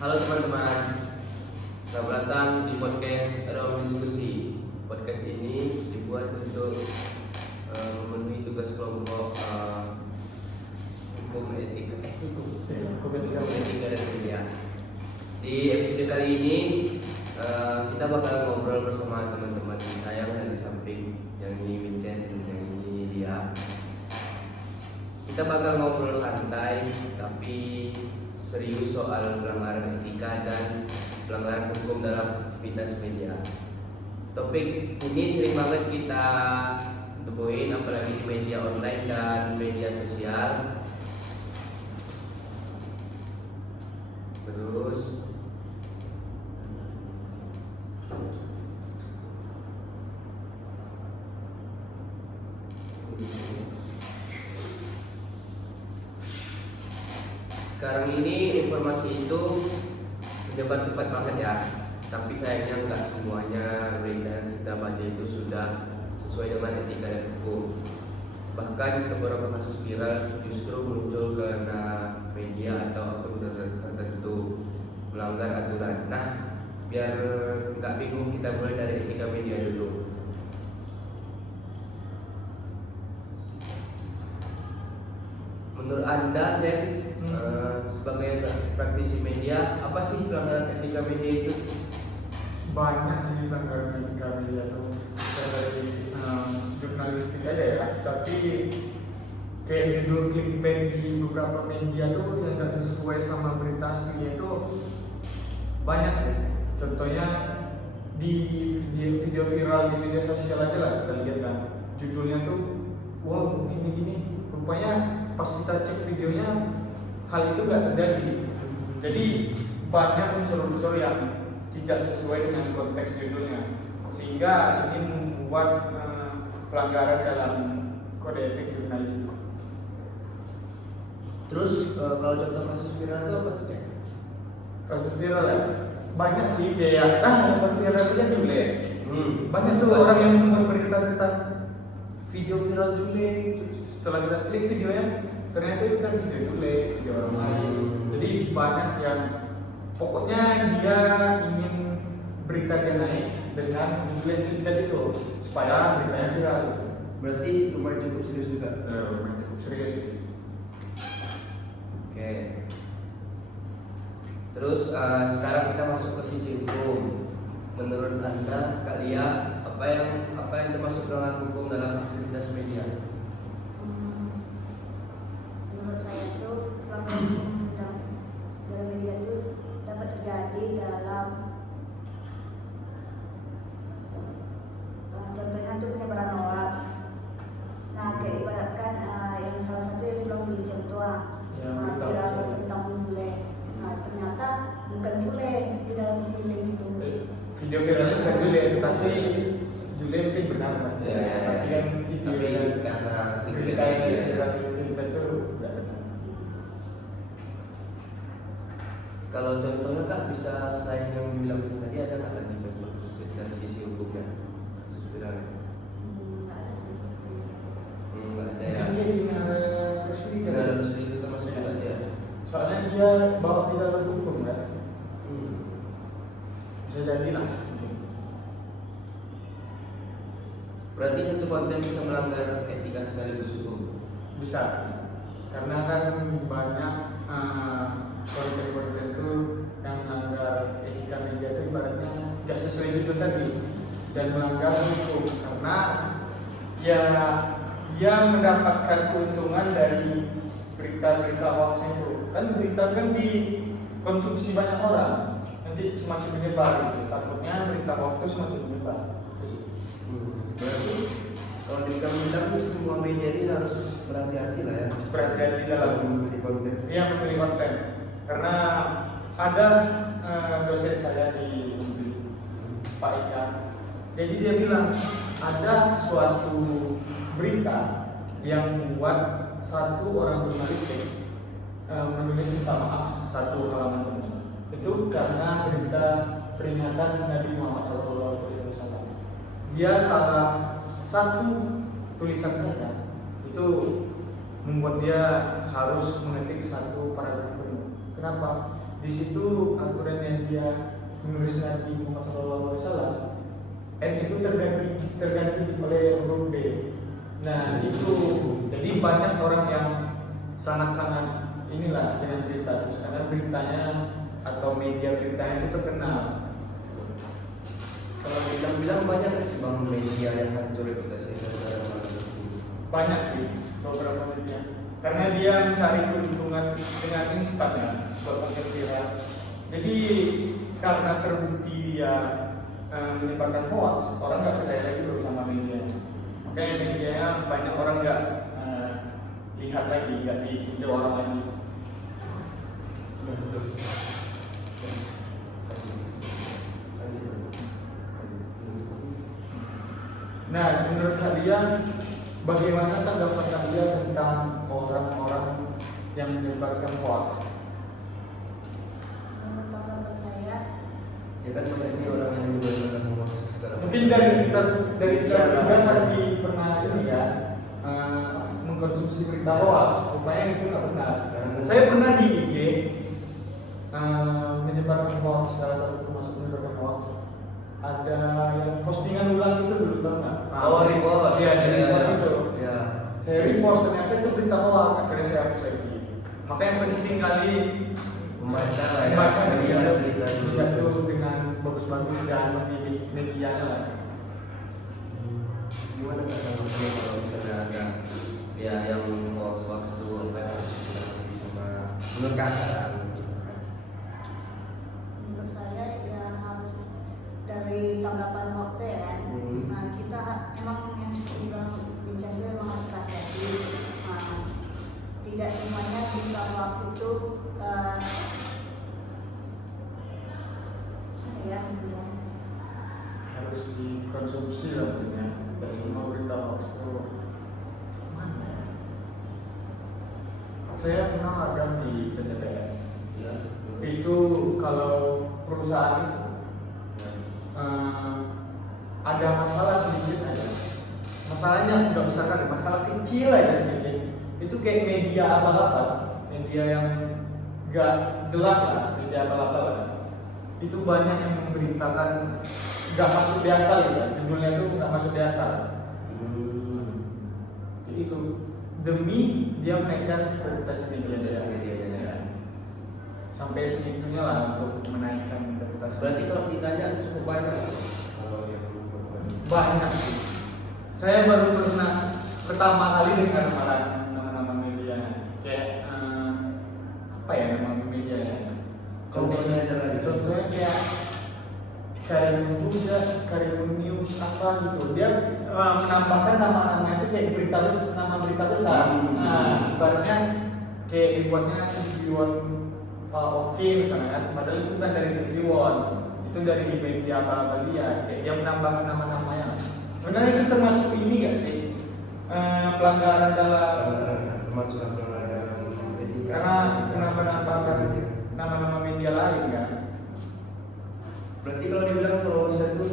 Halo teman-teman, selamat datang di podcast Ruang Diskusi. Podcast ini dibuat untuk memenuhi tugas kelompok hukum etika dan media. Di episode kali ini kita bakal ngobrol bersama teman-teman saya yang di samping, yang ini Vincent dan yang ini Lia. Kita bakal ngobrol santai tapi serius soal pelanggaran etika dan pelanggaran hukum dalam aktivitas media. Topik ini sering banget kita temuin, apalagi di media online dan media sosial. Terus sekarang ini informasi itu menyebar cepat banget ya, tapi sayangnya nggak semuanya berita yang kita baca itu sudah sesuai dengan etika dan hukum. Bahkan beberapa kasus viral justru muncul karena media atau akun tertentu melanggar aturan. Nah, biar nggak bingung, kita mulai dari etika media dulu. Menurut Anda, Jen, sebagai praktisi media, apa sih pelanggaran etika media itu? Banyak sih pelanggaran etika media tuh dari jurnalistik aja ya, tapi kayak judul clickbait di beberapa media tuh yang nggak sesuai sama berita aslinya itu banyak sih. Contohnya di video viral di media sosial aja lah kita lihat kan, judulnya tuh wow gini-gini, rupanya pas kita cek videonya hal itu nggak terjadi. Jadi banyak unsur-unsur yang tidak sesuai dengan konteks judulnya, sehingga ini membuat pelanggaran dalam kode etik jurnalistik. Terus kalau contoh kasus viral itu apa tuh, Jen? Kasus viral ya banyak sih, kayak viral itu kan Jule. Banyak tuh Pasti. orang yang berita tentang video viral Jule. Setelah kita klik videonya, ternyata itu kan video Jule, video orang lain. Jadi banyak yang pokoknya dia ingin berita dia naik dengan judul yang tidak itu supaya beritanya viral. Berarti lumayan cukup serius juga. Cukup serius sih. Oke. Terus sekarang kita masuk ke sisi hukum. Menurut Anda, Kak Lia, apa yang termasuk pelanggaran hukum dalam aktivitas media? Menurut saya itu pelanggaran hukum dalam media itu dapat terjadi dalam contohnya itu penyebaran hoax. Nah, kayak ibaratkan yang salah satu yang bilang beli contoh viral tentang bule. Nah, ternyata bukan bule di dalam isi link itu. Video viralnya bukan Jule, tetapi Jule mungkin benar kan? Ya. Tapi kan video Tapi yang karena berita yang viral itu tidak benar. kalau contohnya Kak, bisa selain yang dibilang tadi, ada nggak lagi contoh dari sisi hukumnya kasus viral? Nggak ada sih. Nggak ada ya. Mungkin dia Dinara Rusli kan? Dinara Rusli itu termasuk juga dia. Soalnya dia bawa di dalam hukum kan? Bisa jadi lah. Berarti satu konten bisa melanggar etika sekaligus hukum. Bisa, karena kan banyak konten-konten itu yang melanggar etika media itu ibaratnya nggak sesuai judul tadi dan melanggar hukum, karena ya dia mendapatkan keuntungan dari berita-berita hoax itu. Kan berita kan dikonsumsi banyak orang, nanti semakin menyebar gitu. Takutnya berita hoax itu semakin menyebar. Berarti kalau di kami semua media ini harus berhati-hati lah ya. Berhati-hati dalam memilih konten. Iya, memilih konten. Karena ada dosen saya di Pak Ika. Jadi dia bilang ada suatu berita yang membuat satu orang jurnalistik menulis minta maaf satu halaman penuh. Itu karena berita peringatan Nabi Muhammad SAW. Dia salah satu tulisan saja itu membuat dia harus mengetik satu paragraf penuh. Kenapa? Di situ aturan yang dia menulis Nabi Muhammad SAW, N itu terganti oleh huruf B. Nah itu jadi banyak orang yang sangat-sangat inilah dengan berita terus karena beritanya atau media beritanya itu terkenal. Kalau bilang banyak nggak sih bang media yang hancur reputasi negara Malaysia? Banyak sih beberapa media karena dia mencari keuntungan dengan instan ya buat konten viral. Jadi karena terbukti dia menyebarkan hoax, orang nggak percaya lagi terus sama media. Makanya medianya banyak orang nggak lihat lagi, nggak diikuti orang lagi. Nah, menurut kalian bagaimana tanggapan kalian tentang orang-orang yang menyebarkan hoax? Menurut tanggapan saya, Ya kan banyak ini orang yang menyebarkan hoax sekarang. Mungkin dari kita juga pasti pernah ini ya mengkonsumsi berita hoax. Rupanya itu nggak benar. Saya pernah di IG menyebarkan hoax, salah satu termasuk menyebarkan hoax. Ada yang postingan ulang itu dulu tau nggak? Oh, repost. Iya, di repost itu. Ya. Saya repost ternyata itu berita hoax. Akhirnya saya hapus lagi. Makanya penting kali Membaca lah ya. membaca media berita itu dengan bagus-bagus dan memilih medianya lah. Gimana tanggapannya kalau misalnya ada ya yang hoax itu apa yang harus kita lakukan sama menurut kakak? menurut saya ya harus dari tanggapan waktu ya kan. Nah kita emang yang dibilang bincang itu emang harus hati-hati. Nah, tidak semuanya berita hoax itu ya bilang Harus dikonsumsi lah tentunya. Dan semua berita hoax itu mana ya? Saya pernah magang di PTPN. Ya. Itu kalau perusahaan itu ada masalah sedikit aja. Masalahnya nggak besar kan, masalah kecil aja sedikit. Itu kayak media abal-abal, media yang nggak jelas lah, media abal-abal lah. Itu banyak yang memberitakan nggak masuk di akal ya, judulnya itu nggak masuk di akal. Jadi itu demi dia menaikkan reputasi media medianya. Sampai segitunya lah untuk menaikkan reputasi. Berarti kalau ditanya cukup banyak kalau yang Banyak sih. Saya baru pernah pertama kali dengar malah nama-nama media kayak apa ya nama medianya? contohnya aja lagi. Contohnya kayak Karimun juga, Karimun News apa gitu. Dia menambahkan nama-nama itu kayak nama berita besar. Nah, ibaratnya kayak dibuatnya TV One oke misalnya kan, padahal itu bukan dari TV One, itu dari media apa dia. Kayak dia menambahkan nama-namanya. Sebenarnya itu termasuk ini nggak sih pelanggaran dalam termasuk pelanggaran dalam etika. karena menambahkan nama-nama media lain kan. Berarti kalau dibilang followersnya itu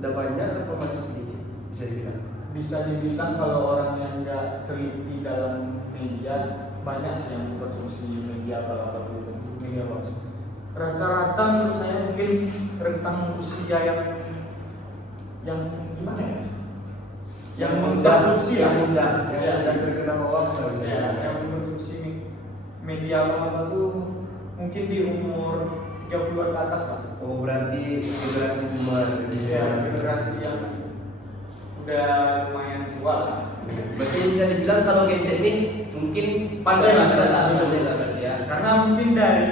udah banyak apa masih sedikit? Bisa dibilang. Bisa dibilang kalau orang yang nggak teliti dalam media banyak sih yang mengkonsumsi media apa itu media hoax. Rata-rata menurut saya mungkin rentang usia yang gimana ya? Yang mengkonsumsi yang muda, yang Ya. muda terkena hoax harusnya. Ya, yang mengkonsumsi media apa tuh mungkin di umur 30-an ke atas lah. Oh berarti generasi tua. Ya, generasi yang udah lumayan tua lah. Berarti bisa dibilang kalau Gen Z ini mungkin Pandai lah, bisa lah, iya. bisa lah, ya. Karena mungkin dari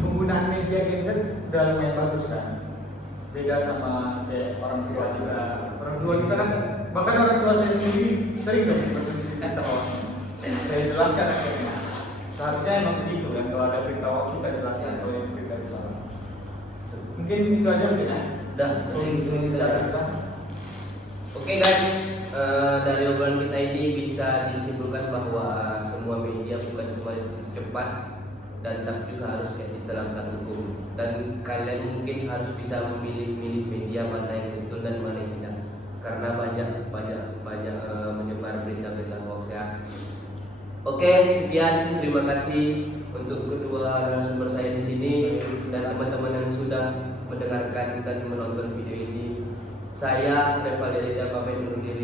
penggunaan media Gen Z udah lumayan bagus kan. Beda sama kayak orang tua kita. Orang tua kita kan, bahkan orang tua saya sendiri sering dong mengkonsumsi berita hoax. Saya jelaskan akhirnya. Seharusnya emang begitu kan, kalau ada berita hoax kita jelaskan kalau itu berita itu salah. Mungkin itu aja mungkin ya. Dah, Untuk bicara kita. Oke guys, dari obrolan kita ini bisa disimpulkan bahwa semua media bukan cuma cepat dan tapi juga harus etis dalam taat hukum. Dan kalian mungkin harus bisa memilih media mana yang betul dan mana yang tidak, karena banyak menyebar berita-berita hoax ya. Oke, sekian, terima kasih untuk kedua narasumber sudah mendengarkan dan menonton video ini. Saya Revaldi Aditya pamit undur diri.